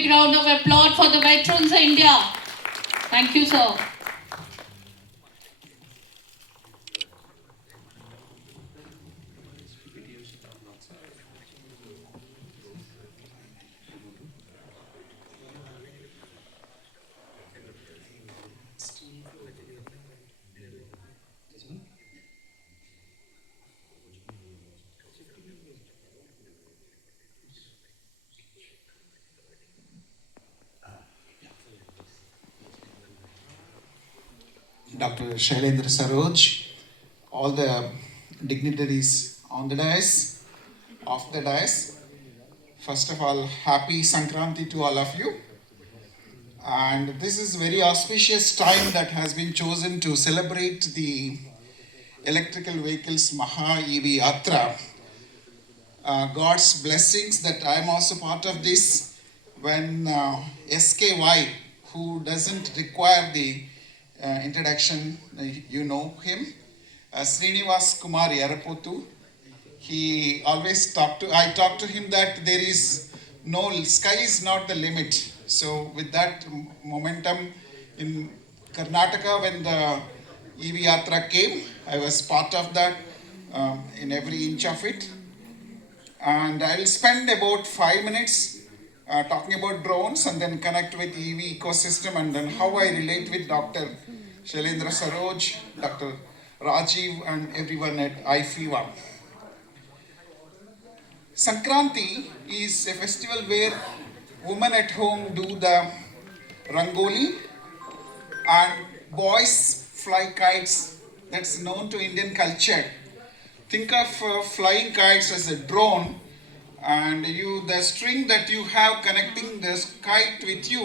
big round of applause for the veterans of India. Thank you, sir. Dr. Shailendra Saroj, all the dignitaries on the dais, off the dais. First of all, happy Sankranti to all of you. And this is very auspicious time that has been chosen to celebrate the electrical vehicles Maha EV Yatra. God's blessings that I am also part of this when SKY, who doesn't require the introduction, you know him, Srinivas Kumar Yarapotu. He always I talked to him that there is no, sky is not the limit. So with that momentum in Karnataka, when the EV Yatra came, I was part of that in every inch of it. And I'll spend about 5 minutes talking about drones and then connect with EV ecosystem and then how I relate with Dr. Shailendra Saroj, Dr. Rajiv and everyone at IFEWA. Sankranti is a festival where women at home do the rangoli and boys fly kites. That's known to Indian culture. Think of flying kites as a drone, and the string that you have connecting this kite with you